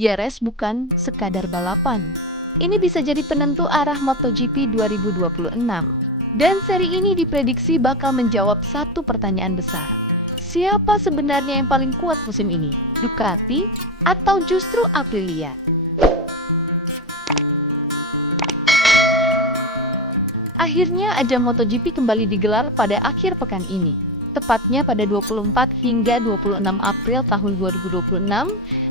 DRS bukan sekadar balapan. Ini bisa jadi penentu arah MotoGP 2026. Dan seri ini diprediksi bakal menjawab satu pertanyaan besar. Siapa sebenarnya yang paling kuat musim ini? Ducati atau justru Aprilia? Akhirnya ajang MotoGP kembali digelar pada akhir pekan ini. Tepatnya pada 24 hingga 26 April tahun 2026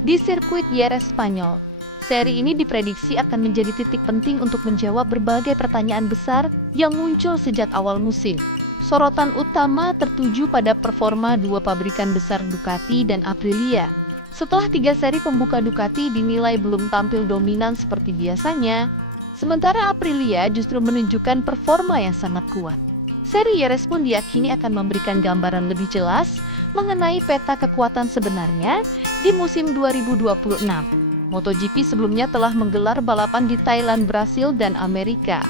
di sirkuit Jerez Spanyol. Seri ini diprediksi akan menjadi titik penting untuk menjawab berbagai pertanyaan besar yang muncul sejak awal musim. Sorotan utama tertuju pada performa dua pabrikan besar Ducati dan Aprilia. Setelah 3 seri pembuka, Ducati dinilai belum tampil dominan seperti biasanya, sementara Aprilia justru menunjukkan performa yang sangat kuat. Seri Jerez pun diyakini akan memberikan gambaran lebih jelas mengenai peta kekuatan sebenarnya di musim 2026. MotoGP sebelumnya telah menggelar balapan di Thailand, Brasil, dan Amerika.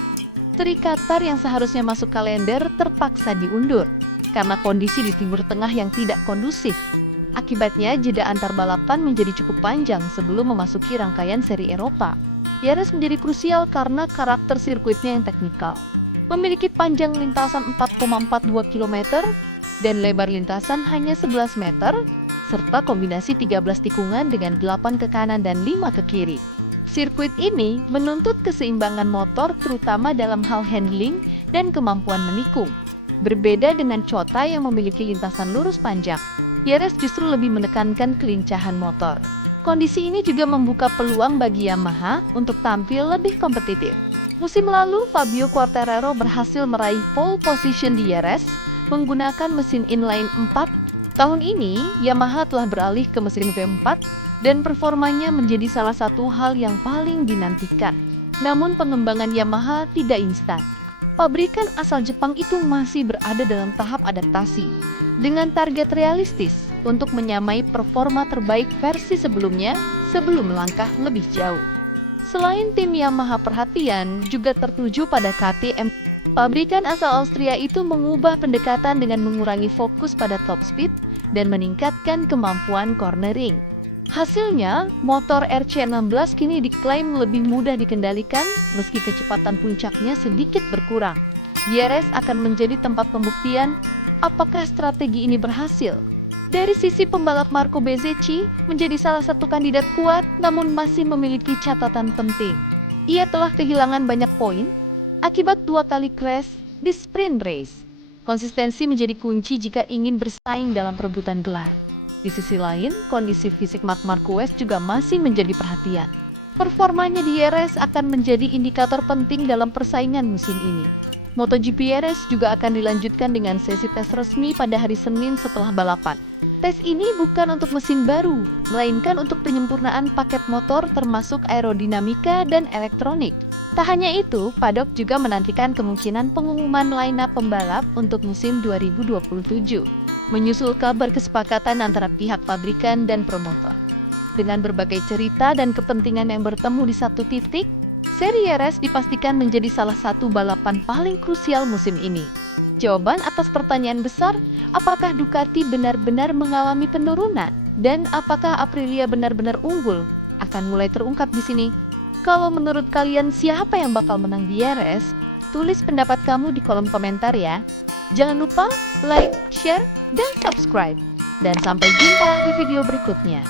Seri Qatar yang seharusnya masuk kalender terpaksa diundur karena kondisi di Timur Tengah yang tidak kondusif. Akibatnya, jeda antar balapan menjadi cukup panjang sebelum memasuki rangkaian seri Eropa. Jerez menjadi krusial karena karakter sirkuitnya yang teknikal. Memiliki panjang lintasan 4,42 km dan lebar lintasan hanya 11 meter, serta kombinasi 13 tikungan dengan 8 ke kanan dan 5 ke kiri. Sirkuit ini menuntut keseimbangan motor terutama dalam hal handling dan kemampuan menikung. Berbeda dengan Cota yang memiliki lintasan lurus panjang, Jerez justru lebih menekankan kelincahan motor. Kondisi ini juga membuka peluang bagi Yamaha untuk tampil lebih kompetitif. Musim lalu, Fabio Quartararo berhasil meraih pole position di Jerez menggunakan mesin inline 4. Tahun ini, Yamaha telah beralih ke mesin V4 dan performanya menjadi salah satu hal yang paling dinantikan. Namun pengembangan Yamaha tidak instan. Pabrikan asal Jepang itu masih berada dalam tahap adaptasi, dengan target realistis untuk menyamai performa terbaik versi sebelumnya sebelum melangkah lebih jauh. Selain tim Yamaha, perhatian juga tertuju pada KTM. Pabrikan asal Austria itu mengubah pendekatan dengan mengurangi fokus pada top speed dan meningkatkan kemampuan cornering. Hasilnya, motor RC16 kini diklaim lebih mudah dikendalikan meski kecepatan puncaknya sedikit berkurang. Jerez akan menjadi tempat pembuktian apakah strategi ini berhasil. Dari sisi pembalap, Marco Bezzecchi menjadi salah satu kandidat kuat namun masih memiliki catatan penting. Ia telah kehilangan banyak poin akibat 2 kali crash di sprint race. Konsistensi menjadi kunci jika ingin bersaing dalam perebutan gelar. Di sisi lain, kondisi fisik Marc Marquez juga masih menjadi perhatian. Performanya di Jerez akan menjadi indikator penting dalam persaingan musim ini. MotoGP Jerez juga akan dilanjutkan dengan sesi tes resmi pada hari Senin setelah balapan. Tes ini bukan untuk mesin baru, melainkan untuk penyempurnaan paket motor termasuk aerodinamika dan elektronik. Tak hanya itu, Paddock juga menantikan kemungkinan pengumuman line-up pembalap untuk musim 2027, menyusul kabar kesepakatan antara pihak pabrikan dan promotor. Dengan berbagai cerita dan kepentingan yang bertemu di satu titik, seri Jerez dipastikan menjadi salah satu balapan paling krusial musim ini. Jawaban atas pertanyaan besar, apakah Ducati benar-benar mengalami penurunan dan apakah Aprilia benar-benar unggul, akan mulai terungkap di sini. Kalau menurut kalian siapa yang bakal menang di Jerez? Tulis pendapat kamu di kolom komentar ya. Jangan lupa like, share, dan subscribe. Dan sampai jumpa di video berikutnya.